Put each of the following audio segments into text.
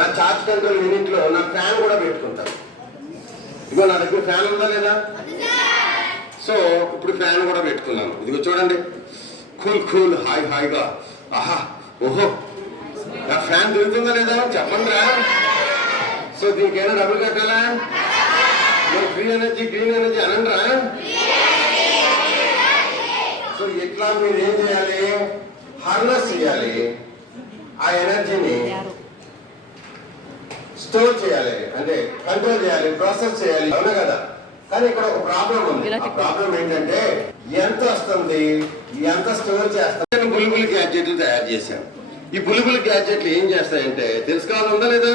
నా charge control unit లో నా ఫ్యాన్ కూడా పెట్టుకుంటాను. ఇదిగో నా దగ్గర ఫ్యాన్ ఉందా లేదా? సో ఇప్పుడు ఫ్యాన్ కూడా పెట్టుకున్నాను. ఇదిగో చూడండి, కూల్ కూల్ హాయిగా. ఆహా ఓహో, నా ఫ్యాన్ తిరుగుతుందా లేదా చెప్పండి రా. సో దీనికైనా డబ్బులు కట్టాలా? మరి ఫ్రీ ఎనర్జీ గ్రీన్ ఎనర్జీ అనండి రా. సో ఇట్లా మీరు ఏం చేయాలి? హార్నెస్ చేయాలి, ఆ ఎనర్జీని స్టోర్ చేయాలి, అంటే కంట్రోల్ చేయాలి, ప్రాసెస్ చేయాలి, అవునా కదా? కానీ ఇక్కడ ఒక ప్రాబ్లం ఉంది. ఆ ప్రాబ్లం ఏంటంటే ఎంత వస్తుంది, ఎంత స్టోర్ చేస్తాం. బుల్బుల్ గ్యాడ్జెట్లు తయారు చేశాం. ఈ బుల్బుల్ గ్యాడ్జెట్లు ఏం చేస్తాయంటే తెలుసుకోవాలి ఉందా లేదా?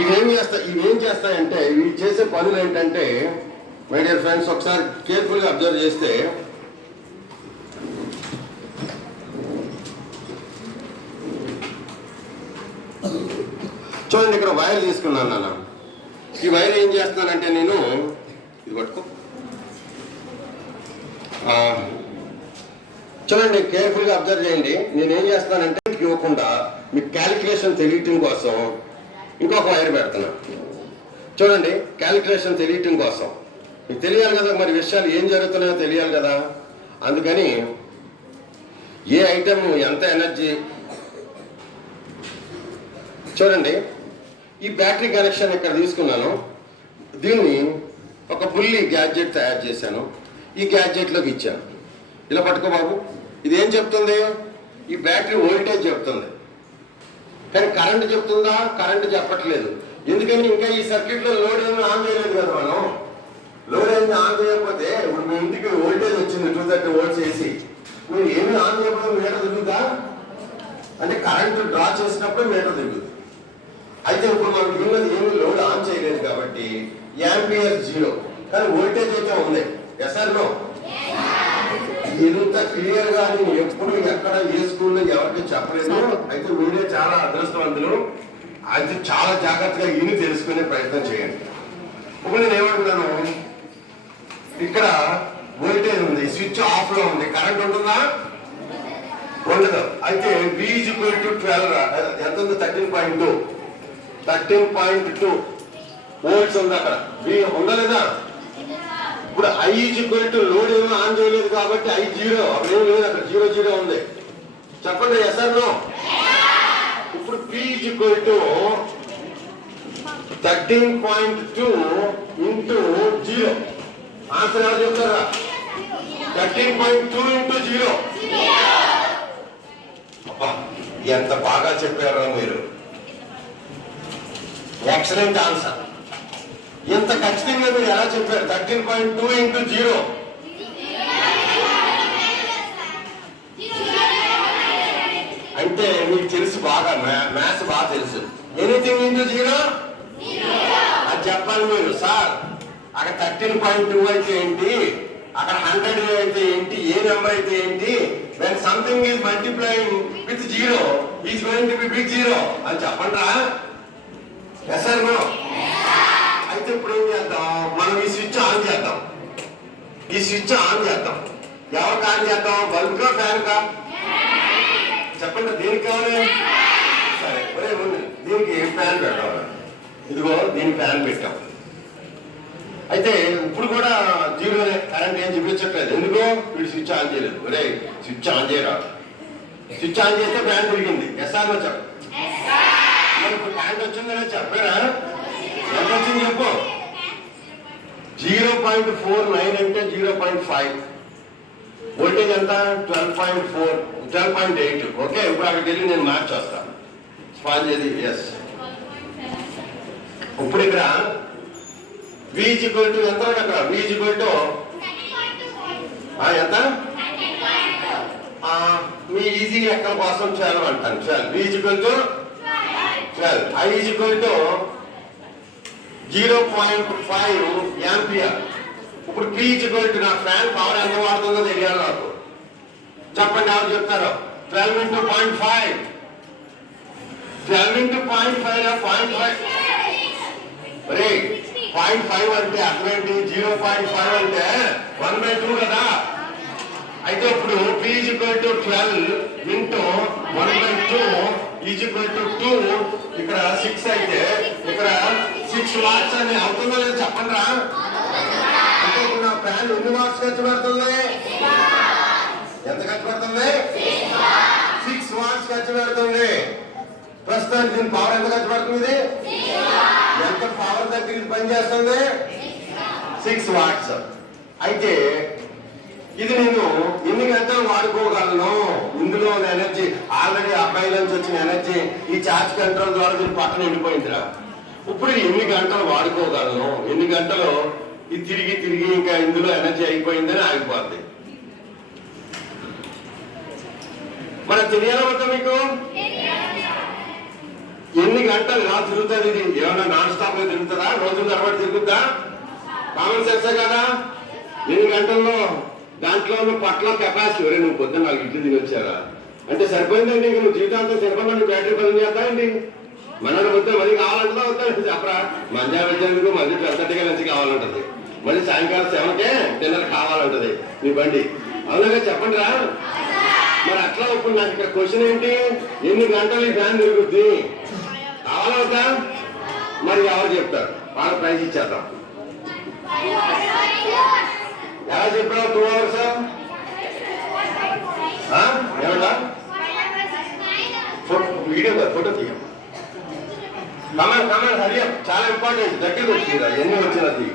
ఇవేం చేస్తాయంటే ఇవి చేసే పనులు ఏంటంటే, మై డియర్ ఫ్రెండ్స్ ఒకసారి కేర్ఫుల్ గా అబ్జర్వ్ చేస్తే, చూడండి ఇక్కడ వైర్ తీసుకున్నాను నాన్న. ఈ వైర్ ఏం చేస్తున్నానంటే నేను ఇది పట్టుకో, చూడండి కేర్ఫుల్గా అబ్జర్వ్ చేయండి. నేనేం చేస్తానంటే ఇవ్వకుండా మీకు క్యాలిక్యులేషన్ తెలియటం కోసం ఇంకొక వైర్ పెడుతున్నా. చూడండి, క్యాలిక్యులేషన్ తెలియటం కోసం మీకు తెలియాలి కదా, మరి విషయాలు ఏం జరుగుతున్నాయో తెలియాలి కదా. అందుకని ఏ ఐటమ్ ఎంత ఎనర్జీ, చూడండి ఈ బ్యాటరీ కనెక్షన్ ఇక్కడ తీసుకున్నాను. దీన్ని ఒక బుల్లి గ్యాడ్జెట్ తయారు చేశాను, ఈ గ్యాడ్జెట్లోకి ఇచ్చాను. ఇలా పట్టుకో బాబు. ఇది ఏం చెప్తుంది? ఈ బ్యాటరీ వోల్టేజ్ చెప్తుంది, కానీ కరెంట్ చెప్తుందా? కరెంట్ చెప్పట్లేదు. ఎందుకని ఇంకా ఈ సర్క్యూట్లో లోడ్ ఏమి ఆన్ చేయలేదు కదా మనం. లోడ్ ఏమి ఆన్ చేయకపోతే ఇప్పుడు మీ ఇంటికి వోల్టేజ్ వచ్చింది 230 volts వేసి, మీరు ఏమి ఆన్ చేయకపోతే మీటర్ తిరుగుతుందా? అంటే కరెంట్ డ్రా చేసినప్పుడు మీటర్ తిరుగుతుంది. అయితే ఇప్పుడు మనకి ఉన్నది ఏమి లోడ్ ఆన్ చేయలేదు కాబట్టి యాంపియర్ 0, కానీ వోల్టేజ్ అయితే ఉంది. Yes or no? ఇంత క్లియర్ గా నేను ఎప్పుడు ఎక్కడ ఏ స్కూల్లో ఎవరికి చెప్పలేదు. అయితే మీరే చాలా అదృష్టవంతులు. అయితే చాలా జాగ్రత్తగా ఇని తెలుసుకునే ప్రయత్నం చేయండి. ఇప్పుడు నేను ఏమంటున్నాను, ఇక్కడ వోల్టేజ్ ఉంది, స్విచ్ ఆఫ్ లో ఉంది, కరెంట్ ఉంటుందా? ఉండదు. అయితే V = 12 ఎంత ఉంది? 13.2 volts ఉంది అక్కడ. V ఉందా లేదా? ఇప్పుడు I లోడ్ ఏమో ఆన్ చేయలేదు కాబట్టి I 0, అక్కడ ఏం లేదు, అక్కడ 0 0 ఉంది. చెప్పండి ఎస్ ఆర్ నో? ఇప్పుడు P = 13.2 × 0. ఆన్సర్ ఎవరు చెప్తారా? 13.2 × 0. ఎంత బాగా చెప్పారో మీరు. Excellent answer. ఎంత ఖచ్చితంగా మీరు ఎలా చెప్పారు? 13.2 × 0. అంటే మీకు తెలుసు బాగా, మ్యాథ్స్ బాగా తెలుసు. ఎనీథింగ్ ఇంటూ 0 అది చెప్పాలి మీరు. సార్ అక్కడ 13.2 అయితే ఏంటి, అక్కడ 100 అయితే ఏంటి, ఏ నెంబర్ అయితే ఏంటి, when something is multiplying with 0 is going to be big 0 అని చెప్పండి రా. Yes or no? అయితే ఇప్పుడు ఏం చేద్దాం, మనం ఈ స్విచ్ ఆన్ చేద్దాం. ఈ స్విచ్ ఆన్ చేద్దాం. ఎవరికి ఆన్ చేద్దాం? బల్బుకా ఫ్యాన్కా? చెప్పండి, దేనికి కావాలి? సరే ఒరే దీనికి ఫ్యాన్ పెట్టాం. ఇదిగో దీనికి ఫ్యాన్ పెట్టాం. అయితే ఇప్పుడు కూడా 0 కరెంట్ ఏం చూపించట్లేదు. ఎందుకో వీడు స్విచ్ ఆన్ చేయలేదు. ఒరే స్విచ్ ఆన్ చేయరా. స్విచ్ ఆన్ చేస్తే ఫ్యాన్ తిరిగింది. ఎస్ ఆర్ నో చెప్పు. ఇప్పుడు కరెంట్ వచ్చిందని చెప్పారా? ఎంత వచ్చింది చెప్పు. 0.49 అంటే 0.5. వోల్టేజ్ ఎంత? 12.4 12.8. ఓకే, ఇప్పుడు అక్కడికి వెళ్ళి నేను మ్యాచ్ చేస్తాను. స్పాన్ చేది. ఎస్. ఇప్పుడు ఇక్కడ V = ఎంత అక్కడ? V = ఎంత? మీ ఈజీ లెక్కల కోసం 12 అంటాను. 12. V = 12. I = 0.5 ampere. ఇప్పుడు P = నా ఫ్యాన్ పవర్ ఎంత వాడుతుందో తెలియాలి నాకు. చెప్పండి, ఎవరు చెప్తారో? 12 × 0.5. 12 × 0.5 0.5. ఒరే 0.5 అంటే అర్థమేంటి? 0.5 అంటే 1/2 కదా. అయితే ఇప్పుడు P = 12 × 1/2 = 2. ఇక్కడ 6 అయితే ఇక్కడ 6 వాట్స్ అని అవుతుందో లేదో చెప్పండి రా. అంటే ఇప్పుడు నా ఫ్యాన్ ఎన్ని వాట్స్ ఖర్చు పెడుతుంది? ఎంత ఖర్చు పెడుతుంది? 6 వాట్స్ ఖర్చు పెడుతుంది. ప్రస్తుతానికి దీని పవర్ ఎంత ఖర్చు పెడుతుంది? ఎంత పవర్ దగ్గర ఇది పనిచేస్తుంది? 6 వాట్స్. అయితే ఇది నేను ఎన్ని గంటలు వాడుకోగలను? ఇందులో ఎనర్జీ ఆల్రెడీ అబ్బాయి నుంచి వచ్చిన ఎనర్జీ ఈ చార్జ్ కంట్రోల్ ద్వారా దీన్ని పక్కన ఉండిపోయిందిరా. ఇప్పుడు ఎన్ని గంటలు వాడుకోగలను? ఎన్ని గంటలు ఇది తిరిగి తిరిగి ఇంకా ఇందులో ఎనర్జీ అయిపోయిందని ఆగిపోద్ది. మనకు తెలియాలి మొత్తం మీకు ఎన్ని గంటలు ఎలా తిరుగుతుంది? ఇది ఏమన్నా నాన్ స్టాప్ గా తిరుగుతుందా? రోజుల తర్వాత తిరుగుద్దా? కామన్ సెన్సే కదా. ఎన్ని గంటల్లో దాంట్లో పట్ల కెపాసిటీ వరే నువ్వు పొద్దున్న 4 ఇడ్లీ తిని వచ్చారా అంటే సరిపోయిందండి. ఇంక నువ్వు జీవితాంతం సరిపోయిన బ్యాటరీ పని చేస్తాయండి. మనోడు వద్ద మళ్ళీ కావాలంటుందా వద్దా చెప్పరా? మంజా వచ్చేందుకు మళ్ళీ 12:30 నుంచి కావాలంటది. మళ్ళీ సాయంకాలం 7కే డిన్నర్ కావాలంటది నీ బండి. అవునగా చెప్పండి రా. మరి అట్లా ఇప్పుడు నాకు ఇక్కడ క్వశ్చన్ ఏంటి? ఎన్ని గంటలు ఈ ఫ్యాన్ తిరుగుద్ది? కావాలా వద్దా? మరి ఎవరు చెప్తారు? వాళ్ళ ప్రైజ్ ఇచ్చేద్దాం. ఎలా చెప్పావు? 2 అవర్స్ ఏమన్నా వీడియో ఫోటో తీయ. కమాండ్ హరియా చాలా ఇంపార్టెంట్. దగ్గరికి వచ్చిందా ఎన్ని వచ్చినది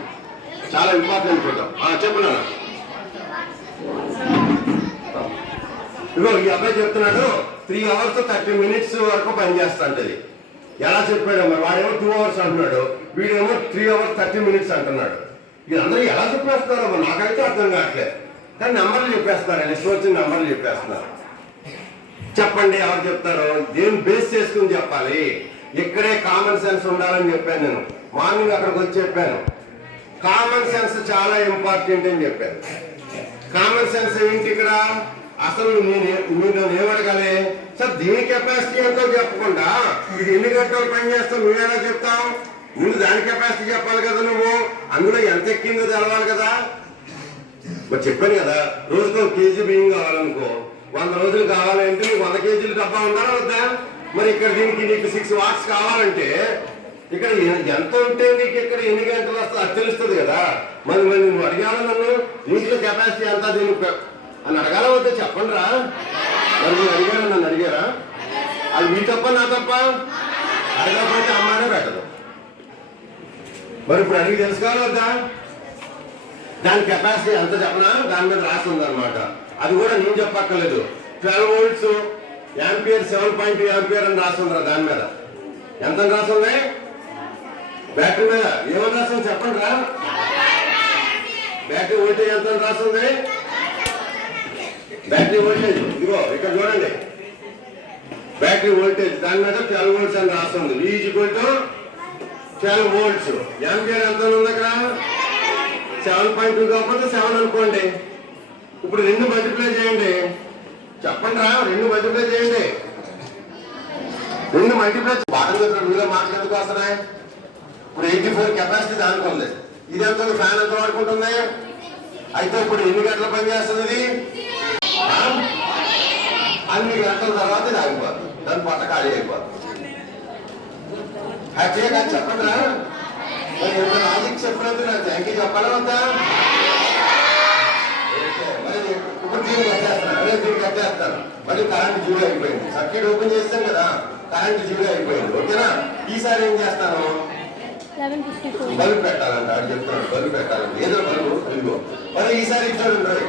చాలా ఇంపార్టెంట్ ఫోటో. చెప్పు నాన్న. ఇగో ఈ అబ్బాయి చెప్తున్నాడు 3 అవర్స్ 30 మినిట్స్ వరకు పనిచేస్తా అంటది. ఎలా చెప్పాడు మరి? వాడేమో 2 అవర్స్ అంటున్నాడు, వీడేమో 3 అవర్స్ 30 మినిట్స్ అంటున్నాడు. వీళ్ళందరూ ఎలా చెప్పేస్తారో నాకైతే అర్థం కావట్లేదు. కానీ నెంబర్లు చెప్పేస్తారు, నెక్స్ట్ వచ్చిన నెంబర్లు చెప్పేస్తున్నారు. చెప్పండి ఎవరు చెప్తారో? దేని బేస్ చేసుకుని చెప్పాలి? ఇక్కడే కామన్ సెన్స్ ఉండాలని చెప్పాను నేను. మార్నింగ్ అక్కడికి వచ్చి చెప్పాను కామన్ సెన్స్ చాలా ఇంపార్టెంట్ అని చెప్పాను. కామన్ సెన్స్ ఏంటి ఇక్కడ? అసలు మీరు ఏమడగాలి సార్? దీని కెపాసిటీ ఎంతో చెప్పకుండా ఇది ఎన్ని గంటలు పనిచేస్తావు నువ్వేలా చెప్తావు? ముందు దాని కెపాసిటీ చెప్పాలి కదా. నువ్వు అందులో ఎంత ఎక్కిందో తెలవాలి కదా. మరి చెప్పాను కదా, రోజుకు 1 కేజీ బియ్యం కావాలనుకో, 100 రోజులు కావాలంటే నీకు 100 కేజీలు డబ్బా ఉండాలా వద్దా? మరి ఇక్కడ దీనికి నీకు 6 వాట్స్ కావాలంటే ఇక్కడ ఎంత ఉంటే నీకు ఇక్కడ ఎన్ని గంటలు వస్తుందో అది తెలుస్తుంది కదా. మరి నువ్వు అడిగాల నన్ను దీంట్లో కెపాసిటీ ఎంత దీనికి అని అడగాల వద్దా? చెప్పండి రా. మరి నువ్వు అడిగారా? నన్ను అడిగారా? అది మీ తప్ప నా తప్ప? అడగకపోతే అమ్మానే పెట్టదు. మరి ఇప్పుడు అడిగి తెలుసుకోవాలి వద్దా? దాని కెపాసిటీ ఎంత చెప్పనా? దాని మీద రాసి ఉందన్నమాట. అది కూడా నేను చెప్పక్కర్లేదు. 12 volts యాంపియర్ 7.2 యాంపియర్ అని రాసి ఉందిరా. దాని మీద ఎంత రాసి ఉంది? బ్యాటరీ మీద ఏమని రాసి ఉంది చెప్పండి రా. బ్యాటరీ వోల్టేజ్ ఎంత రాసి ఉంది? బ్యాటరీ వోల్టేజ్ ఇదిగో ఇక్కడ చూడండి. బ్యాటరీ వోల్టేజ్ దాని మీద 12 volts అని రాసి ఉంది. V = 12 volts. యాంపియర్ ఎంత ఉంది అక్కడ? 7.2 కాకపోతే 7 అనుకోండి. ఇప్పుడు 2 మల్టిప్లై చేయండి. చెప్పండి రా, 2 మల్టిప్లై చేయండి. 2 మల్టిప్లై బాటం మీద మాటలు ఎందుకు వస్తున్నాయి? ఇప్పుడు 84 కెపాసిటీ దానికి ఉంది. ఇది ఎంత? ఫ్యాన్ ఎంత వాడుకుంటుంది? అయితే ఇప్పుడు ఎన్ని గంటలు పనిచేస్తుంది ఇది? అన్ని గంటల తర్వాత ఇది ఆగిపోతుంది. దాని పట్ట ఖాళీ అయిపోతుంది. హ్యాపీగా చెప్పండి రా. ఎంత లాజిక్ చెప్పినట్టు నాకు థ్యాంక్ యూ చెప్పాలా వద్దా? మరి ఇప్పుడు దీన్ని కట్టేస్తాను, అదే దీన్ని కట్టేస్తాను. మళ్ళీ కరెంట్ జీరో అయిపోయింది. సర్క్యూట్ ఓపెన్ చేస్తాం కదా, కరెంట్ జీరో అయిపోయింది. ఓకేనా? ఈసారి ఏం చేస్తాను? బల్బు పెట్టాలంట. అది చెప్తాను బల్బు పెట్టాలంట. ఏదో బల్బు ఇదిగో. మరి ఈసారి ఇచ్చాడు రండి.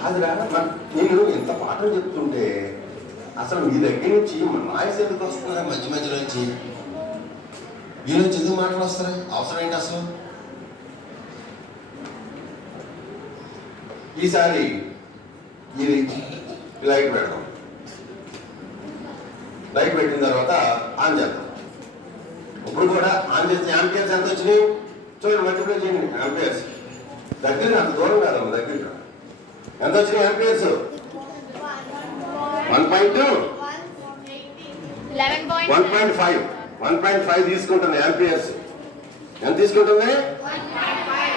కాదురా, నేను ఎంత పాఠం చెప్తుంటే అసలు మీ దగ్గర నుంచి నాయిస్ ఎందుకు వస్తుందా? మధ్య మధ్యలో నుంచి ఈ నుంచి ఎందుకు మాటలు వస్తాయి? అవసరం ఏంటి అసలు? ఈసారి ఇది లైట్ పెడదాం. లైట్ పెట్టిన తర్వాత ఆన్ చేద్దాం. ఇప్పుడు కూడా ఆన్ చేస్తే యాంపియర్స్ ఎంత వచ్చినాయి చూడండి. మల్టిప్లై చేయండి. యాంపియర్స్ దగ్గర అంత దూరం కాదమ్మా, దగ్గర ఎంత వచ్చినాయి యాంపియర్స్? 1.5 తీసుకుంటుంది యాంపియర్స్. ఎంత తీసుకుంటుంది?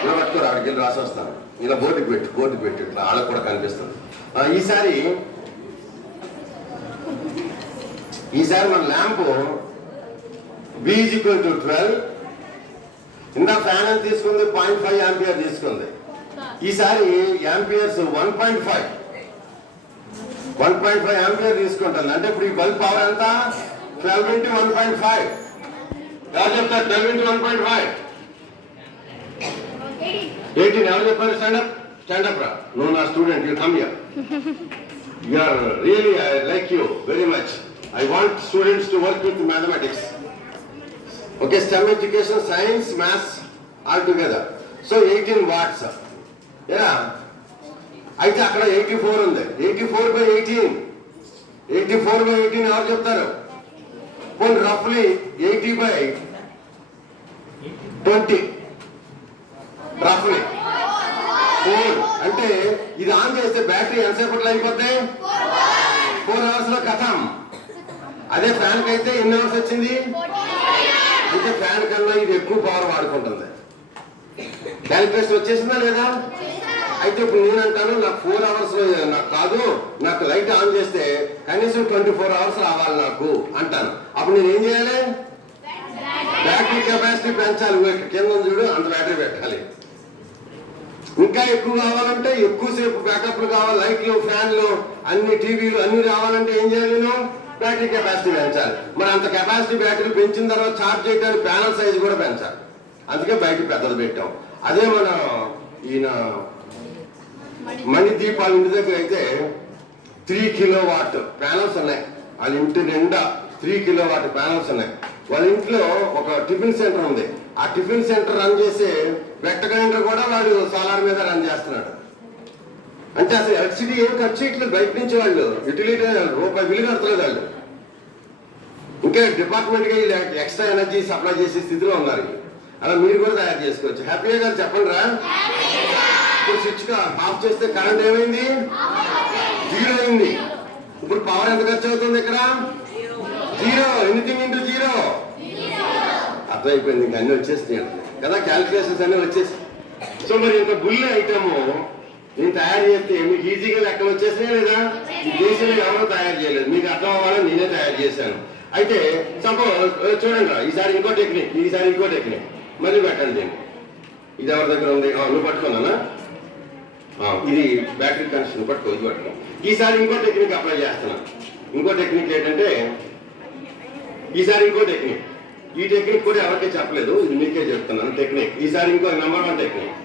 ఇలా పట్టుకోరు, ఆడికి వెళ్ళి రాసి వస్తాను. ఇలా బోర్డుకి పెట్టి ఇట్లా వాళ్ళకి కూడా కనిపిస్తుంది. ఈసారి ఈసారి మన ల్యాంప్ B = 12, ఇందా ఫ్యాన్ అని తీసుకుంది 0.5 యాంపియర్ తీసుకుంది. ఈసారి యాంపియర్స్ 1.5 యాంపియర్ తీసుకుంటుంది. అంటే ఇప్పుడు ఈ బల్బ్ పవర్ ఎంత? 12 × 1.5. ఎవరు చెప్తారు? 12 × 1.5 18. ఎవరు చెప్పారు? స్టాండప్ రా. నువ్వు నా student, you come here. You are really, I like you very much. I want students to work with mathematics. Okay, STEM education, science, maths, all together. So 18 watts. Yeah. అయితే అక్కడ 84 ఉంది. 84/18. 84/18 ఎవరు చెప్తారు? పోనీ రఫ్లీ 80/20. రఫ్లీ 4. అంటే ఇది ఆన్ చేస్తే బ్యాటరీ ఎంతసేపట్లో అయిపోతాయి? 4 hours లో కథం. అదే ఫ్యాన్ కి అయితే ఎన్ని అవర్స్ వచ్చింది? అంటే ఫ్యాన్ కన్నా ఇది ఎక్కువ పవర్ వాడుకుంటుంది. క్యాలిక్యులేషన్ వచ్చేసిందా లేదా? అయితే ఇప్పుడు నేను అంటాను, నాకు 4 hours నాకు కాదు, నాకు లైట్ ఆన్ చేస్తే కనీసం 24 hours రావాలి నాకు అంటాను. అప్పుడు నేను ఏం చేయాలి? బ్యాటరీ కెపాసిటీ పెంచాలి. కింద చూడు, అంత బ్యాటరీ పెట్టాలి. ఇంకా ఎక్కువ కావాలంటే ఎక్కువసేపు బ్యాకప్లు కావాలి. లైట్లు, ఫ్యాన్లు, అన్ని టీవీలు అన్ని రావాలంటే ఏం చేయాలి? నేను బ్యాటరీ కెపాసిటీ పెంచాలి. మరి అంత కెపాసిటీ బ్యాటరీ పెంచిన తర్వాత ఛార్జ్ చేయడానికి ప్యానల్ సైజ్ కూడా పెంచాలి. అందుకే బయట పెద్దది పెట్టాం. అదే మన ఈయన మణిదీపాల ఇంటి దగ్గర అయితే 3 kilowatt ప్యానల్స్ ఉన్నాయి. వాళ్ళ ఇంటి నిండా 3 kilowatt ప్యానల్స్ ఉన్నాయి. వాళ్ళ ఇంట్లో ఒక టిఫిన్ సెంటర్ ఉంది. ఆ టిఫిన్ సెంటర్ రన్ చేసే వెట్ట గ్రైండర్ కూడా వాడు సోలార్ మీద రన్ చేస్తున్నాడు. అంటే అసలు ఎలక్ట్రిసిటీ ఏం ఖర్చు చేయట్లేదు. బయట నుంచి వాళ్ళు యూటిలిటీ రూపాయి బిల్లు కడతలేదు వాళ్ళు. ఇంకా డిపార్ట్మెంట్గా ఎక్స్ట్రా ఎనర్జీ సప్లై చేసే స్థితిలో ఉన్నారు. అలా మీరు కూడా తయారు చేసుకోవచ్చు. హ్యాపీగా గారు చెప్పండి రా. ఇప్పుడు స్విచ్ ఆఫ్ చేస్తే కరెంట్ ఏమైంది? 0 అయింది. ఇప్పుడు పవర్ ఎంత ఖర్చు అవుతుంది? ఇక్కడ 0. ఎనీథింగ్ × 0. అర్థమైపోయింది. ఇంకా అన్ని వచ్చేస్తున్నాయి కదా, క్యాలిక్యులేషన్స్ అన్నీ వచ్చేసి. సో మరి ఇంత బుల్ ఐటమ్ నేను తయారు చేస్తే మీకు ఈజీగా లెక్కలు వచ్చేసినాయి లేదా? ఈ దేశంలో ఎవరో తయారు చేయలేదు. మీకు అర్థం అవ్వాలని నేనే తయారు చేశాను. అయితే సపోజ్ చూడండి, ఈసారి ఇంకో టెక్నిక్, మళ్ళీ పెట్టండి దీన్ని. ఇది ఎవరి దగ్గర ఉంది? నువ్వు పట్టుకున్నానా? ఇది బ్యాటరీ కనెక్షన్ పట్టుకో, ఇది పట్టుకో. ఈసారి ఇంకో టెక్నిక్ అప్లై చేస్తున్నాను. ఇంకో టెక్నిక్ ఏంటంటే, ఈసారి ఇంకో టెక్నిక్. ఈ టెక్నిక్ కూడా ఎవరికీ చెప్పలేదు, ఇది మీకే చెప్తున్నాను టెక్నిక్. ఈసారి ఇంకో నెంబర్ 1 టెక్నిక్.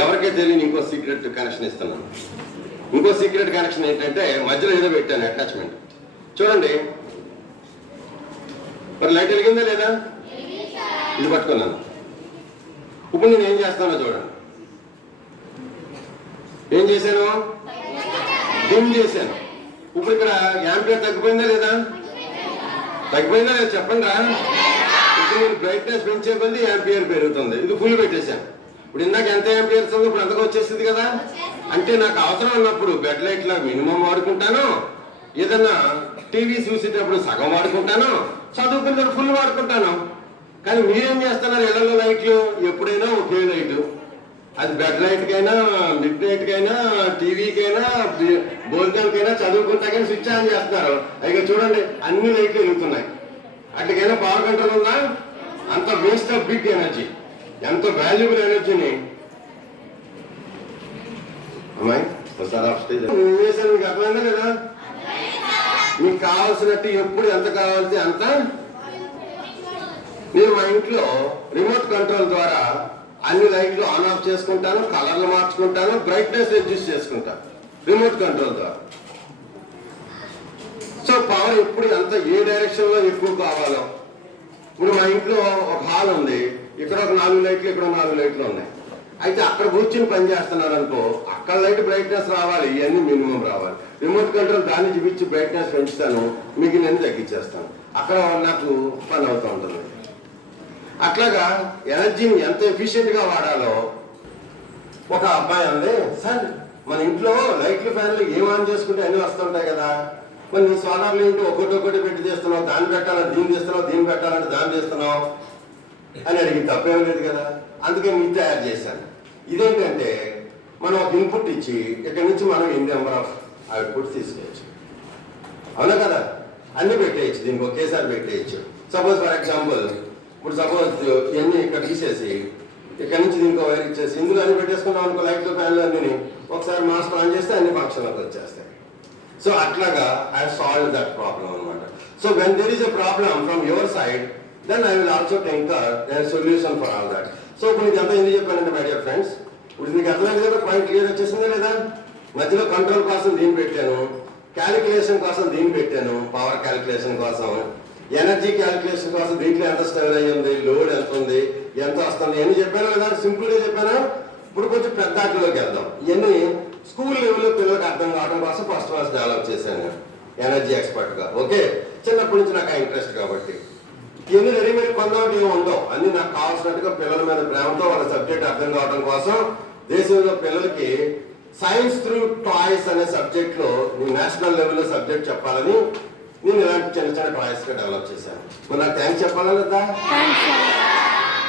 ఎవరికే తెలియని ఇంకో సీక్రెట్ కనెక్షన్ ఇస్తున్నాను. ఇంకో సీక్రెట్ కనెక్షన్ ఏంటంటే, మధ్యలో ఏదో పెట్టాను అటాచ్మెంట్. చూడండి, మరి లైట్ వెలిగిందా లేదా? ఇది పట్టుకున్నాను. ఇప్పుడు నేను ఏం చేస్తానో చూడండి. ఏం చేశాను? డిమ్ చేశాను. ఇప్పుడు ఇక్కడ యాంపియర్ తగ్గిపోయిందా లేదా? తగ్గిపోయిందా లేదా చెప్పండి రా. ఇప్పుడు నేను బ్రైట్నెస్ పెంచే కొద్ది యాంపియర్ పెరుగుతుంది. ఇది ఫుల్ పెట్టేశాను. ఇప్పుడు ఇందాక ఎంత యాంపియర్స్ ఉందో ఇప్పుడు అంతగా వచ్చేసింది కదా. అంటే నాకు అవసరం ఉన్నప్పుడు బెడ్ లైట్లో మినిమం వాడుకుంటాను, ఏదన్నా టీవీ చూసేటప్పుడు సగం వాడుకుంటాను, చదువుకున్నప్పుడు ఫుల్ వాడుకుంటాను. కానీ మీరేం చేస్తున్నారు? ఇళ్లలో లైట్లు ఎప్పుడైనా ఒకే లైటు. అది బెడ్ లైట్కైనా, మిడ్ నైట్కైనా, టీవీకైనా, భోజనాలకైనా, చదువుకుంటా కానీ స్విచ్ ఆన్ చేస్తున్నారు. ఇక చూడండి, అన్ని లైట్లు వెలుగుతున్నాయి. అట్లకైనా పవర్ కంట్రోల్ ఉందా? అంత వేస్ట్ ఆఫ్ బిగ్ ఎనర్జీ, ఎంతో వాల్యుబుల్ ఎనర్జీని అమ్మాయి ఒకసారి ఆఫ్ స్టేజ్ వేసాను. మీకు అర్థమైందా లేదా? మీకు కావాల్సినట్టు ఎప్పుడు ఎంత కావాల్సి అంత. నేను మా ఇంట్లో రిమోట్ కంట్రోల్ ద్వారా అన్ని లైట్లు ఆన్ ఆఫ్ చేసుకుంటాను, కలర్లు మార్చుకుంటాను, బ్రైట్నెస్ అడ్జస్ట్ చేసుకుంటాను రిమోట్ కంట్రోల్ ద్వారా. సో పవర్ ఎప్పుడు ఎంత ఏ డైరెక్షన్ లో ఎక్కువ కావాలో. ఇప్పుడు మా ఇంట్లో ఒక హాల్ ఉంది, ఇక్కడ ఒక 4 లైట్లు, ఇక్కడ 4 లైట్లు ఉన్నాయి. అయితే అక్కడ కూర్చుని పని చేస్తున్నాను అనుకో, అక్కడ లైట్ బ్రైట్నెస్ రావాలి, ఇవన్నీ మినిమం రావాలి. రిమోట్ కంట్రోల్ దాన్ని చూపించి బ్రైట్నెస్ పెంచుతాను, మిగిలిన తగ్గించేస్తాను. అక్కడ నాకు పని అవుతూ ఉంటుంది. అట్లాగా ఎనర్జీని ఎంత ఎఫిషియెంట్గా వాడాలో. ఒక అబ్బాయి అంది, సార్ మన ఇంట్లో లైట్లు ఫ్యాన్లు ఏం ఆన్ చేసుకుంటే అన్నీ వస్తుంటాయి కదా, మరి నీ సోలార్లు ఏంటి ఒక్కొక్కటి పెట్టి చేస్తున్నావు, దాన్ని పెట్టాలంటే దీన్ని చేస్తున్నావు, దీన్ని పెట్టాలంటే దాన్ని చేస్తున్నావు అని అడిగి తప్పేం లేదు కదా. అందుకే నేను తయారు చేశాను. ఇదేంటంటే మనం ఒక ఇన్పుట్ ఇచ్చి ఇక్కడి నుంచి మనం ఎన్ని నెంబర్ ఆఫ్ అవుట్పుట్స్ తీసుకోవచ్చు. అవునా కదా? అన్ని పెట్టేయచ్చు, దీనికి ఒకేసారి పెట్టేయచ్చు. సపోజ్ ఫర్ ఎగ్జాంపుల్ ఇప్పుడు సపోజ్ ఇవన్నీ ఇక్కడ తీసేసి ఇక్కడ నుంచి దీనికి వైర్ ఇచ్చేసి ఇందులో అన్ని పెట్టేసుకున్నాం అనుకో, లైట్లు ఫ్యాన్లు అన్నీ ఒకసారి మాస్క్ ఆన్ చేస్తే అన్ని ఫంక్షన్లకు వచ్చేస్తాయి. సో అట్లాగా ఐ సాల్వ్ దట్ ప్రాబ్లమ్ అనమాట. So when there is a problem from your side, then I will also thinker solution for all that. So ఇప్పుడు ఇది ఎంత ఎందుకు చెప్పానంటే మై డియర్ ఫ్రెండ్స్, ఇప్పుడు మీకు అర్థమైంది కదా, పాయింట్ క్లియర్ వచ్చేసిందా లేదా? మధ్యలో కంట్రోల్ కోసం దీన్ని పెట్టాను, క్యాలిక్యులేషన్ కోసం దీన్ని పెట్టాను, పవర్ క్యాలిక్యులేషన్ కోసం, ఎనర్జీ క్యాలిక్యులేషన్ కోసం దీంట్లో ఎంత స్టోర్ అయ్యి ఉంది, లోడ్ ఎంత ఉంది, ఎంత వస్తుంది అని చెప్పాను కదా, సింపుల్గా చెప్పాను. ఇప్పుడు కొంచెం పెద్ద ఆటలోకి వెళ్దాం. ఇవన్నీ స్కూల్ లెవెల్లో పిల్లలకు అర్థం కావడం కోసం ఫస్ట్ క్లాస్ డెవలప్ చేశాను ఎనర్జీ ఎక్స్పర్ట్గా. ఓకే, చిన్నప్పటి నుంచి నాకు ఆ ఇంట్రెస్ట్ కాబట్టి ఇవన్నీ రెడీమేడ్ కొందామంటే ఏమి ఉండవు, అన్ని నాకు కావాల్సినట్టుగా పిల్లల మీద ప్రేమతో వాళ్ళ సబ్జెక్ట్ అర్థం కావడం కోసం దేశంలో పిల్లలకి సైన్స్ త్రూ టాయ్స్ అనే సబ్జెక్ట్ లో నేషనల్ లెవెల్లో సబ్జెక్ట్ చెప్పాలని నేను ఇలాంటి చిన్న చిన్న టాయ్స్ గా డెవలప్ చేశాను. మరి నాకు థ్యాంక్స్ చెప్పాలా లేదా?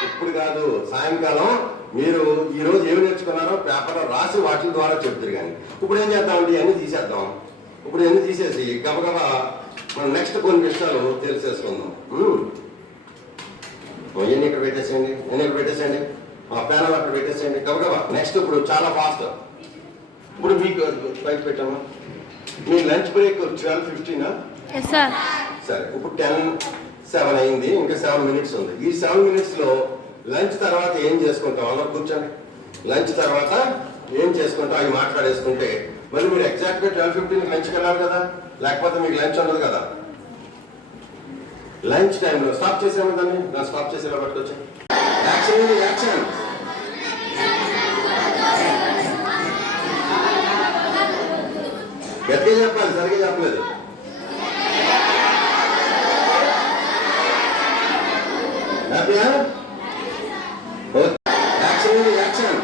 ఇప్పుడు కాదు, సాయంకాలం మీరు ఈ రోజు ఏమి నేర్చుకున్నారో పేపర్లో రాసి వాటి ద్వారా చెప్తారు. కానీ ఇప్పుడు ఏం చేద్దామంటే ఇవన్నీ తీసేద్దాం. ఇప్పుడు ఇవన్నీ తీసేసి గబగబా మనం నెక్స్ట్ కొన్ని విషయాలు తెలిసేసుకుందాం. ఇవన్నీ ఇక్కడ పెట్టేసేయండి, ఇవన్నీ ఇక్కడ పెట్టేసేయండి, ఆ ప్యానల్ అక్కడ పెట్టేసేయండి గబగబా. నెక్స్ట్ ఇప్పుడు చాలా ఫాస్ట్. ఇప్పుడు మీకు బయట పెట్టామా, మీ లంచ్ బ్రేక్ 12:15. సరే, ఇప్పుడు 10:07 అయింది, ఇంకా 7 minutes ఉంది. ఈ 7 minutes లో లంచ్ తర్వాత ఏం చేసుకుంటాం అలా కూర్చోండి. లంచ్ తర్వాత ఏం చేసుకుంటాం అవి మాట్లాడేసుకుంటే మరి మీరు ఎగ్జాక్ట్గా 12:15 లంచ్కి వెళ్ళాలి కదా, లేకపోతే మీకు లంచ్ ఉండదు కదా. లంచ్ టైంలో స్టాప్ చేసాము దాన్ని, నా స్టాప్ చేసేలా పట్టుకొచ్చాను. Action action. గట్టిగా చెప్పాలి, సరిగ్గా చెప్పలేదు. హ్యాపీయా? Action action.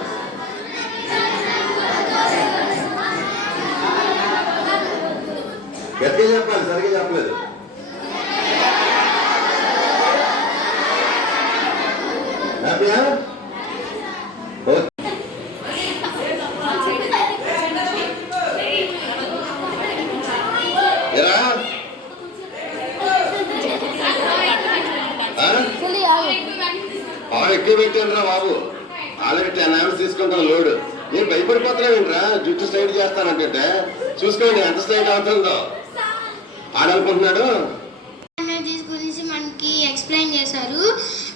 గట్టిగా చెప్పాలి, సరిగ్గా చెప్పలేదు. హ్యాపీయా? ఎక్కువ పెట్టాను రా బాబు, ఆల్రెడీ 10 hours తీసుకుంటాను లోడ్. నేను భయపడిపోతున్నాను ఏంట్రా, జుట్టు స్ట్రైట్ చేస్తానంటే చూసుకోండి ఎంత స్ట్రైట్ అవుతుందో. ఆడనుకుంటున్నాడు. ఎనర్జీస్ గురించి మనకి ఎక్స్ప్లెయిన్ చేశారు.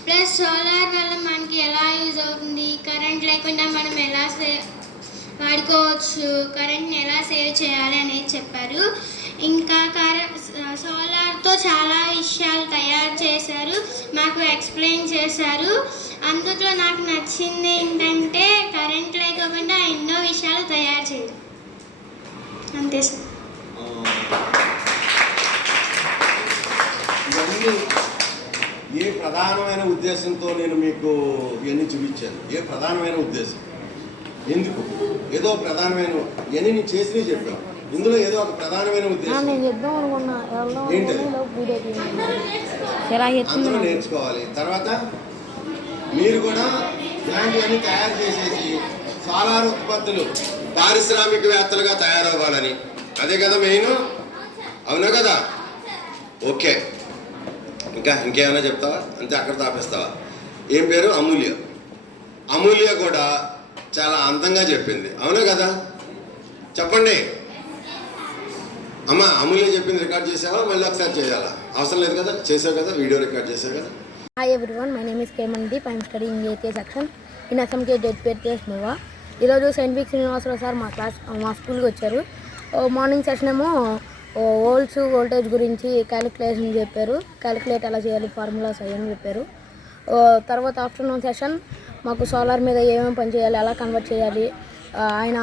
ప్లస్ సోలార్ వల్ల మనకి ఎలా యూజ్ అవుతుంది, కరెంట్ లేకుండా మనం ఎలా వాడుకోవచ్చు, కరెంట్ని ఎలా సేవ్ చేయాలి అనేది చెప్పారు. ఇంకా సోలార్తో చాలా విషయాలు తయారు చేశారు, మాకు ఎక్స్ప్లెయిన్ చేశారు. అందులో నాకు నచ్చింది ఏంటంటే కరెంట్ లేకుండా ఎన్నో విషయాలు తయారు చేయరు. అంతే సార్. ఇవన్నీ ఏ ప్రధానమైన ఉద్దేశంతో నేను మీకు ఇవన్నీ చూపించాను? ఏ ప్రధానమైన ఉద్దేశం? ఎందుకు? ఏదో ప్రధానమైన ఇవన్నీ నేను చేసినవి చెప్పాను. ఇందులో ఏదో ఒక ప్రధానమైన ఉద్దేశం ఏంటది? అందరూ నేర్చుకోవాలి. తర్వాత మీరు కూడా ఇలాంటివన్నీ తయారు చేసేసి సోలార్ ఉత్పత్తులు పారిశ్రామికవేత్తలుగా తయారవ్వాలని. అదే కదా మెయిన్, అవునా కదా? ఓకే, ఇంకేమైనా చెప్తావా? అంతే, అక్కడ తాపేస్తావా? ఏం పేరు? అమూల్య. అమూల్య కూడా చాలా అందంగా చెప్పింది, అవునా కదా? చెప్పండి అమ్మా. అమూల్య చెప్పింది రికార్డ్ చేసావా? మళ్ళీ ఒకసారి చేయాలా? అవసరం లేదు కదా, చేసావు కదా, వీడియో రికార్డ్ చేసావు కదా. Hi everyone, my name is K. Mandeep. I am studying 8th section in SMK JPTS Nova. ఈరోజు సెయింట్ విక్ శ్రీనివాసరావు సార్ మా స్కూల్కి వచ్చారు. మార్నింగ్ సెషన్ ఏమో వోల్టేజ్ గురించి క్యాలిక్యులేషన్ చెప్పారు, క్యాలిక్యులేట్ ఎలా చేయాలి, ఫార్ములాస్ అవన్నీ చెప్పారు. తర్వాత ఆఫ్టర్నూన్ సెషన్ మాకు సోలార్ మీద ఏమేమి పని చేయాలి, ఎలా కన్వర్ట్ చేయాలి, ఆయన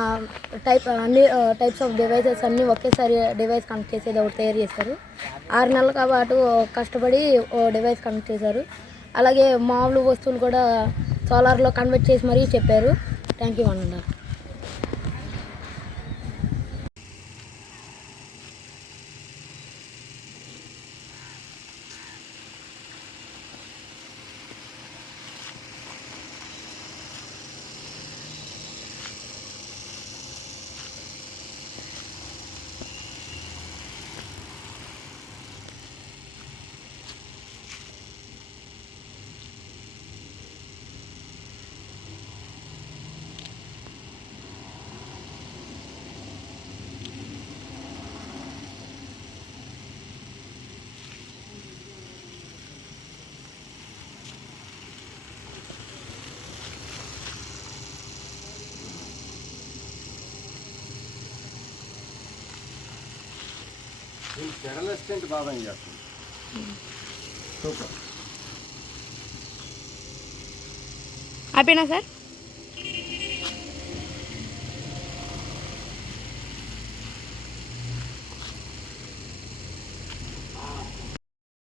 అన్ని టైప్స్ ఆఫ్ డివైసెస్ అన్నీ ఒకేసారి డివైస్ కనెక్ట్ చేసేది ఒకటి తయారు చేశారు. 6 నెలల పాటు కష్టపడి డివైస్ కనెక్ట్ చేశారు. అలాగే మామూలు వస్తువులు కూడా సోలార్లో కన్వర్ట్ చేసి మరీ చెప్పారు. థ్యాంక్ యూ అన్నారు. దీన్ని ఫెడరల్ అసిస్టెంట్ బాగా చేస్తుంది. సూపర్. అయిపోయినా సార్?